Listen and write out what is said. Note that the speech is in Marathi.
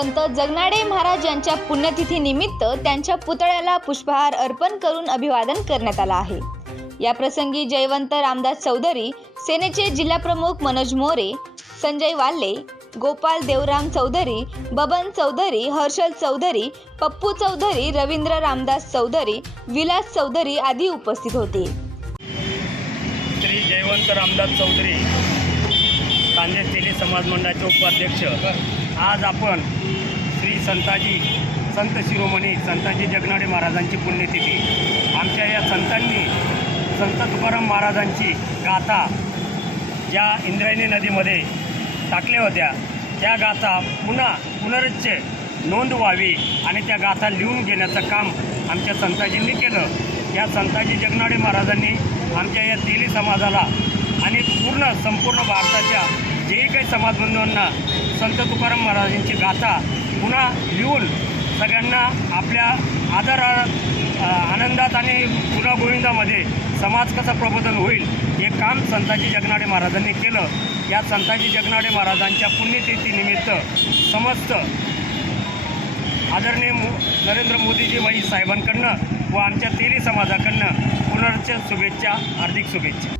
संत जगनाडे महाराज यांच्या पुण्यतिथी निमित्त त्यांच्या पुतळ्याला पुष्पहार अर्पण करून अभिवादन करण्यात आलं आहे. या प्रसंगी जयवंत रामदास चौधरी सेनेचे जिल्हाप्रमुख मनोज मोरे संजय वाल्ले गोपाल देवराम चौधरी बबन चौधरी हर्षल चौधरी पप्पू चौधरी रवींद्र रामदास चौधरी विलास चौधरी आदी उपस्थित होते. श्री जयवंत रामदास चौधरी कांदे तेली समाज मंडळाचे उपाध्यक्ष आज आपण श्री संताजी संत शिरोमणी संताजी जगनाडे महाराजांची पुण्यतिथी. आमच्या या संतांनी संत तुकाराम महाराजांची गाथा ज्या इंद्रायणी नदीमध्ये टाकल्या होत्या त्या गाथा पुन्हा पुनरुच्च नोंद व्हावी आणि त्या गाथा लिहून घेण्याचं काम आमच्या संताजींनी केलं. या संताजी जगनाडे महाराजांनी आमच्या या तेली समाजाला आणि पूर्ण संपूर्ण भारताच्या जेही काही समाजबंधूंना संत तुकाराम महाराजांची गाथा पुन्हा लिहून सगळ्यांना आपल्या आदर आनंदात आणि पुन्हा गोविंदामध्ये समाज कसा प्रबोधन होईल हे काम संताजी जगनाडे महाराजांनी केलं. या संताजी जगनाडे महाराजांच्या पुण्यतिथीनिमित्त समस्त आदरणीय मो नरेंद्र मोदीजी वाई साहेबांकडनं व आमच्या तेली समाजाकडनं पुनर्च शुभेच्छा हार्दिक शुभेच्छा.